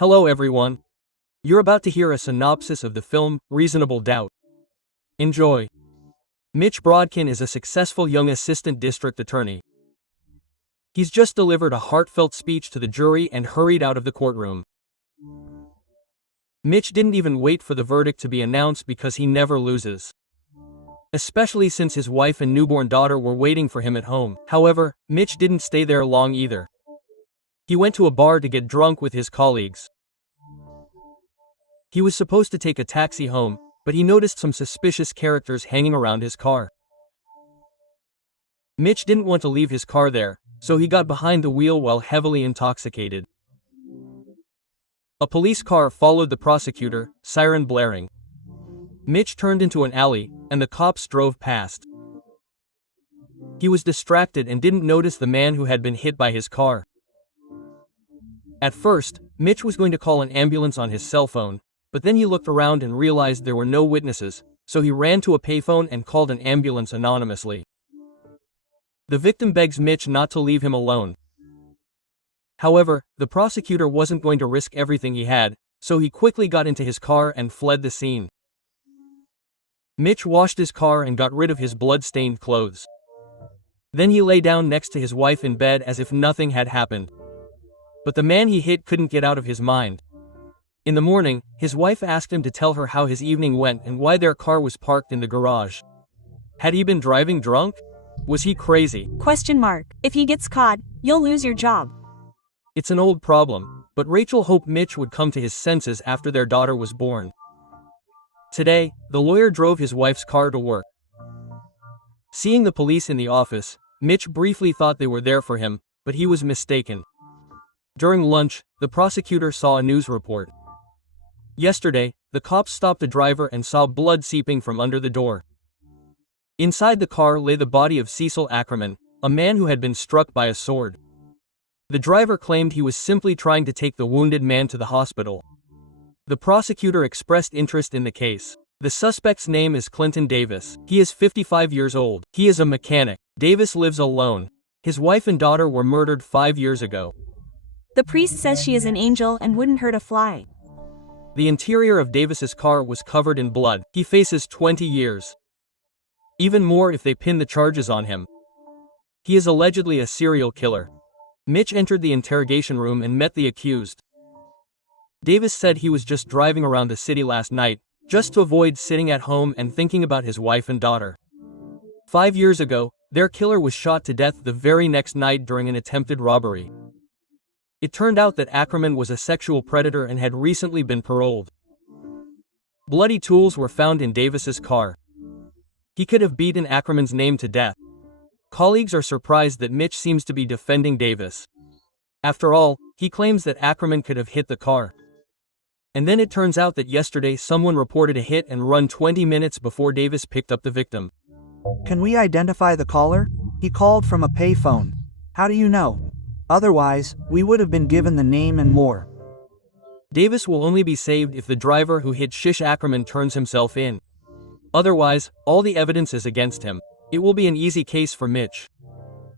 Hello everyone. You're about to hear a synopsis of the film, Reasonable Doubt. Enjoy. Mitch Brockden is a successful young assistant district attorney. He's just delivered a heartfelt speech to the jury and hurried out of the courtroom. Mitch didn't even wait for the verdict to be announced because he never loses. Especially since his wife and newborn daughter were waiting for him at home. However, Mitch didn't stay there long either. He went to a bar to get drunk with his colleagues. He was supposed to take a taxi home, but he noticed some suspicious characters hanging around his car. Mitch didn't want to leave his car there, so he got behind the wheel while heavily intoxicated. A police car followed the prosecutor, siren blaring. Mitch turned into an alley, and the cops drove past. He was distracted and didn't notice the man who had been hit by his car. At first, Mitch was going to call an ambulance on his cell phone, but then he looked around and realized there were no witnesses, so he ran to a payphone and called an ambulance anonymously. The victim begs Mitch not to leave him alone. However, the prosecutor wasn't going to risk everything he had, so he quickly got into his car and fled the scene. Mitch washed his car and got rid of his blood-stained clothes. Then he lay down next to his wife in bed as if nothing had happened. But the man he hit couldn't get out of his mind. In the morning, his wife asked him to tell her how his evening went and why their car was parked in the garage. Had he been driving drunk? Was he crazy? If he gets caught, you'll lose your job. It's an old problem, but Rachel hoped Mitch would come to his senses after their daughter was born. Today, the lawyer drove his wife's car to work. Seeing the police in the office, Mitch briefly thought they were there for him, but he was mistaken. During lunch, the prosecutor saw a news report. Yesterday, the cops stopped the driver and saw blood seeping from under the door. Inside the car lay the body of Cecil Ackerman, a man who had been struck by a sword. The driver claimed he was simply trying to take the wounded man to the hospital. The prosecutor expressed interest in the case. The suspect's name is Clinton Davis. He is 55 years old. He is a mechanic. Davis lives alone. His wife and daughter were murdered 5 years ago. The priest says she is an angel and wouldn't hurt a fly. The interior of Davis's car was covered in blood. He faces 20 years. Even more if they pin the charges on him. He is allegedly a serial killer. Mitch entered the interrogation room and met the accused. Davis said he was just driving around the city last night, just to avoid sitting at home and thinking about his wife and daughter. 5 years ago, their killer was shot to death the very next night during an attempted robbery. It turned out that Ackerman was a sexual predator and had recently been paroled. Bloody tools were found in Davis's car. He could have beaten Ackerman's name to death. Colleagues are surprised that Mitch seems to be defending Davis. After all, he claims that Ackerman could have hit the car. And then it turns out that yesterday someone reported a hit and run 20 minutes before Davis picked up the victim. Can we identify the caller? He called from a payphone. How do you know? Otherwise, we would have been given the name and more. Davis will only be saved if the driver who hit Shish Ackerman turns himself in. Otherwise, all the evidence is against him. It will be an easy case for Mitch.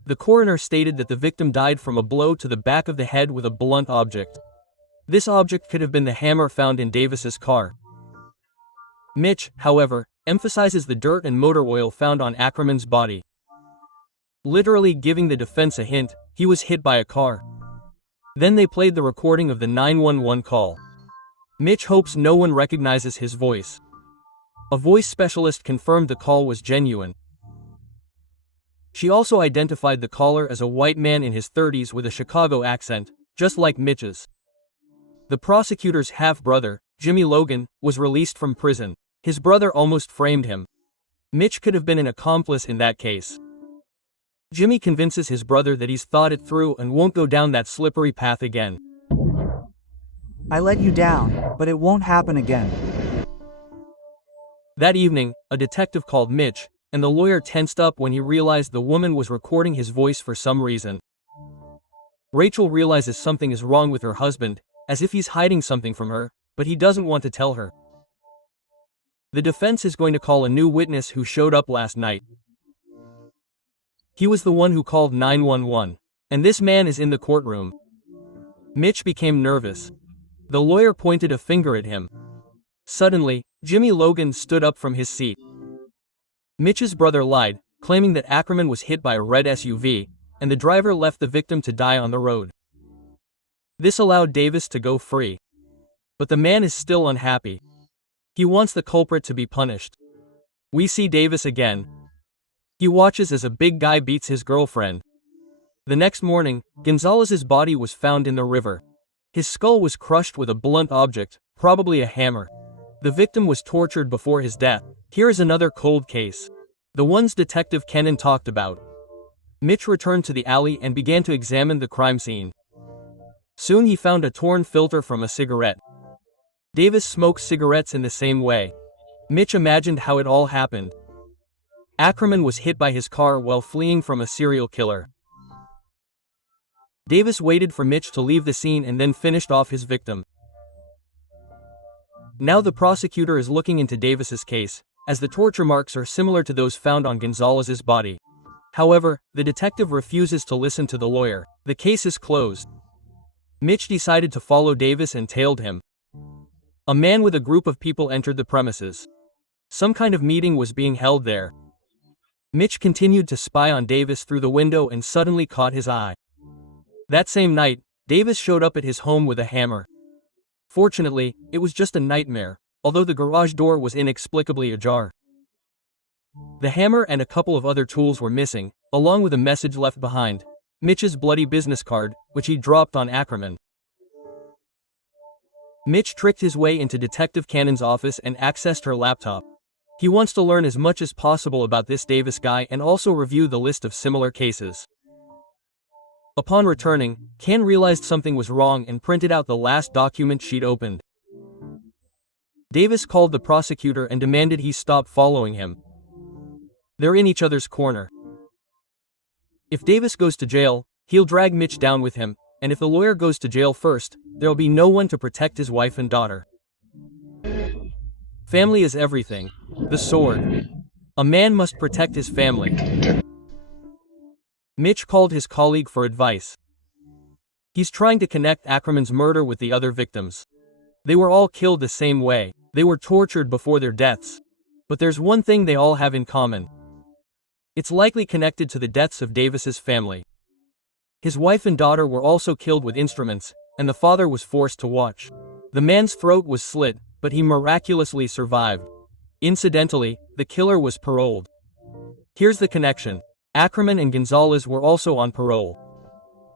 The coroner stated that the victim died from a blow to the back of the head with a blunt object. This object could have been the hammer found in Davis's car. Mitch, however, emphasizes the dirt and motor oil found on Ackerman's body. Literally giving the defense a hint, he was hit by a car. Then they played the recording of the 911 call. Mitch hopes no one recognizes his voice. A voice specialist confirmed the call was genuine. She also identified the caller as a white man in his 30s with a Chicago accent, just like Mitch's. The prosecutor's half-brother, Jimmy Logan, was released from prison. His brother almost framed him. Mitch could have been an accomplice in that case. Jimmy convinces his brother that he's thought it through and won't go down that slippery path again. I let you down, but it won't happen again. That evening, a detective called Mitch, and the lawyer tensed up when he realized the woman was recording his voice for some reason. Rachel realizes something is wrong with her husband, as if he's hiding something from her, but he doesn't want to tell her. The defense is going to call a new witness who showed up last night. He was the one who called 911, and this man is in the courtroom. Mitch became nervous. The lawyer pointed a finger at him. Suddenly, Jimmy Logan stood up from his seat. Mitch's brother lied, claiming that Ackerman was hit by a red SUV, and the driver left the victim to die on the road. This allowed Davis to go free. But the man is still unhappy. He wants the culprit to be punished. We see Davis again. He watches as a big guy beats his girlfriend. The next morning, Gonzalez's body was found in the river. His skull was crushed with a blunt object, probably a hammer. The victim was tortured before his death. Here is another cold case. The ones Detective Kennan talked about. Mitch returned to the alley and began to examine the crime scene. Soon he found a torn filter from a cigarette. Davis smoked cigarettes in the same way. Mitch imagined how it all happened. Ackerman was hit by his car while fleeing from a serial killer. Davis waited for Mitch to leave the scene and then finished off his victim. Now the prosecutor is looking into Davis's case, as the torture marks are similar to those found on Gonzalez's body. However, the detective refuses to listen to the lawyer. The case is closed. Mitch decided to follow Davis and tailed him. A man with a group of people entered the premises. Some kind of meeting was being held there. Mitch continued to spy on Davis through the window and suddenly caught his eye. That same night, Davis showed up at his home with a hammer. Fortunately, it was just a nightmare, although the garage door was inexplicably ajar. The hammer and a couple of other tools were missing, along with a message left behind. Mitch's bloody business card, which he dropped on Ackerman. Mitch tricked his way into Detective Cannon's office and accessed her laptop. He wants to learn as much as possible about this Davis guy and also review the list of similar cases. Upon returning, Ken realized something was wrong and printed out the last document she'd opened. Davis called the prosecutor and demanded he stop following him. They're in each other's corner. If Davis goes to jail, he'll drag Mitch down with him, and if the lawyer goes to jail first, there'll be no one to protect his wife and daughter. Family is everything. The sword. A man must protect his family. Mitch called his colleague for advice. He's trying to connect Ackerman's murder with the other victims. They were all killed the same way. They were tortured before their deaths. But there's one thing they all have in common. It's likely connected to the deaths of Davis's family. His wife and daughter were also killed with instruments, and the father was forced to watch. The man's throat was slit, but he miraculously survived. Incidentally, the killer was paroled. Here's the connection. Ackerman and Gonzalez were also on parole.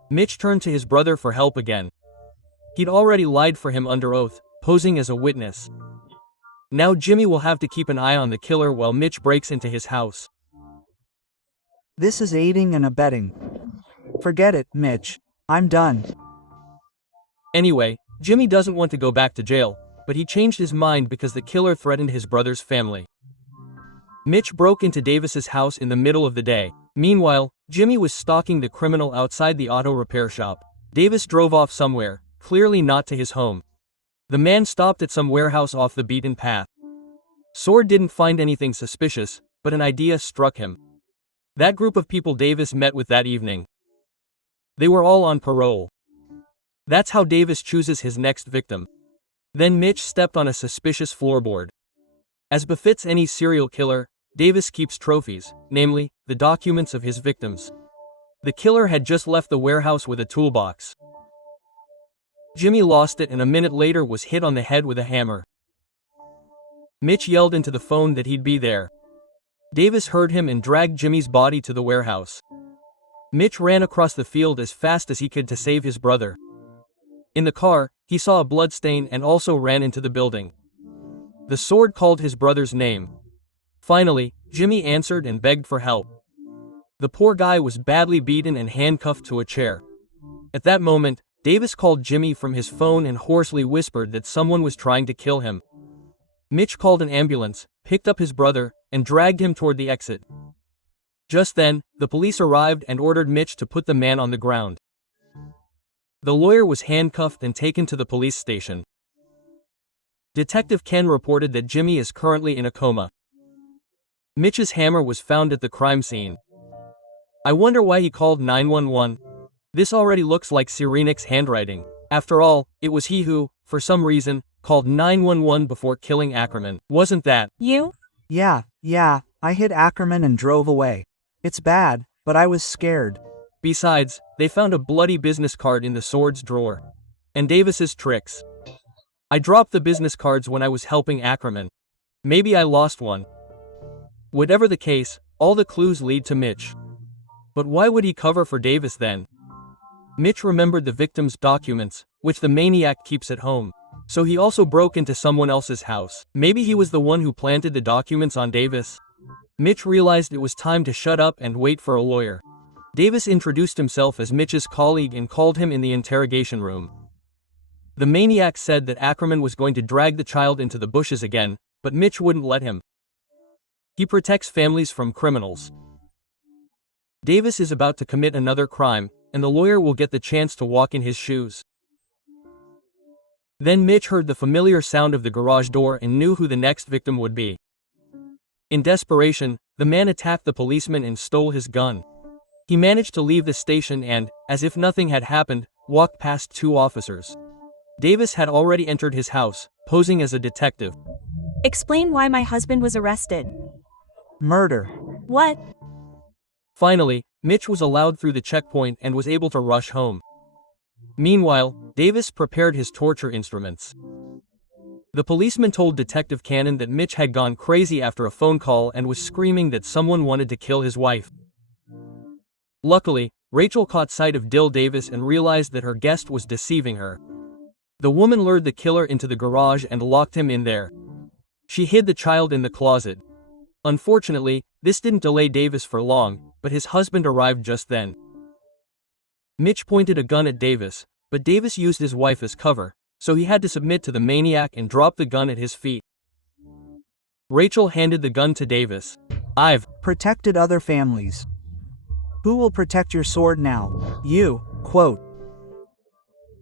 Mitch turned to his brother for help again. He'd already lied for him under oath, posing as a witness. Now Jimmy will have to keep an eye on the killer while Mitch breaks into his house. This is aiding and abetting. Forget it, Mitch. I'm done. Anyway, Jimmy doesn't want to go back to jail, but he changed his mind because the killer threatened his brother's family. Mitch broke into Davis's house in the middle of the day. Meanwhile, Jimmy was stalking the criminal outside the auto repair shop. Davis drove off somewhere, clearly not to his home. The man stopped at some warehouse off the beaten path. Sword didn't find anything suspicious, but an idea struck him. That group of people Davis met with that evening. They were all on parole. That's how Davis chooses his next victim. Then Mitch stepped on a suspicious floorboard. As befits any serial killer, Davis keeps trophies, namely, the documents of his victims. The killer had just left the warehouse with a toolbox. Jimmy lost it and a minute later was hit on the head with a hammer. Mitch yelled into the phone that he'd be there. Davis heard him and dragged Jimmy's body to the warehouse. Mitch ran across the field as fast as he could to save his brother. In the car, he saw a bloodstain and also ran into the building. The sword called his brother's name. Finally, Jimmy answered and begged for help. The poor guy was badly beaten and handcuffed to a chair. At that moment, Davis called Jimmy from his phone and hoarsely whispered that someone was trying to kill him. Mitch called an ambulance, picked up his brother, and dragged him toward the exit. Just then, the police arrived and ordered Mitch to put the man on the ground. The lawyer was handcuffed and taken to the police station. Detective Ken reported that Jimmy is currently in a coma. Mitch's hammer was found at the crime scene. I wonder why he called 911. This already looks like Cyrenic's handwriting. After all, it was he who, for some reason, called 911 before killing Ackerman. Wasn't that? You? Yeah, I hit Ackerman and drove away. It's bad, but I was scared. Besides, they found a bloody business card in the sword's drawer. And Davis's tricks. I dropped the business cards when I was helping Ackerman. Maybe I lost one. Whatever the case, all the clues lead to Mitch. But why would he cover for Davis then? Mitch remembered the victim's documents, which the maniac keeps at home. So he also broke into someone else's house. Maybe he was the one who planted the documents on Davis. Mitch realized it was time to shut up and wait for a lawyer. Davis introduced himself as Mitch's colleague and called him in the interrogation room. The maniac said that Ackerman was going to drag the child into the bushes again, but Mitch wouldn't let him. He protects families from criminals. Davis is about to commit another crime, and the lawyer will get the chance to walk in his shoes. Then Mitch heard the familiar sound of the garage door and knew who the next victim would be. In desperation, the man attacked the policeman and stole his gun. He managed to leave the station and, as if nothing had happened, walked past two officers. Davis had already entered his house, posing as a detective. Explain why my husband was arrested. Murder. What? Finally, Mitch was allowed through the checkpoint and was able to rush home. Meanwhile, Davis prepared his torture instruments. The policeman told Detective Cannon that Mitch had gone crazy after a phone call and was screaming that someone wanted to kill his wife. Luckily, Rachel caught sight of Dill Davis and realized that her guest was deceiving her. The woman lured the killer into the garage and locked him in there. She hid the child in the closet. Unfortunately, this didn't delay Davis for long, but his husband arrived just then. Mitch pointed a gun at Davis, but Davis used his wife as cover, so he had to submit to the maniac and drop the gun at his feet. Rachel handed the gun to Davis. I've Protected other families. Who will protect your sword now? You, quote.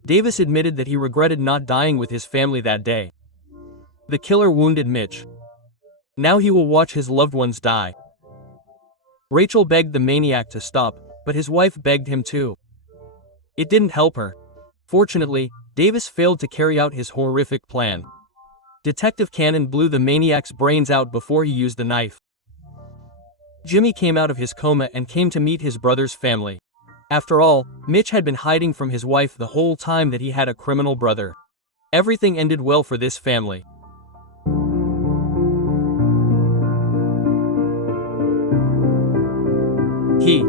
Davis admitted that he regretted not dying with his family that day. The killer wounded Mitch. Now he will watch his loved ones die. Rachel begged the maniac to stop, but his wife begged him too. It didn't help her. Fortunately, Davis failed to carry out his horrific plan. Detective Cannon blew the maniac's brains out before he used the knife. Jimmy came out of his coma and came to meet his brother's family. After all, Mitch had been hiding from his wife the whole time that he had a criminal brother. Everything ended well for this family. He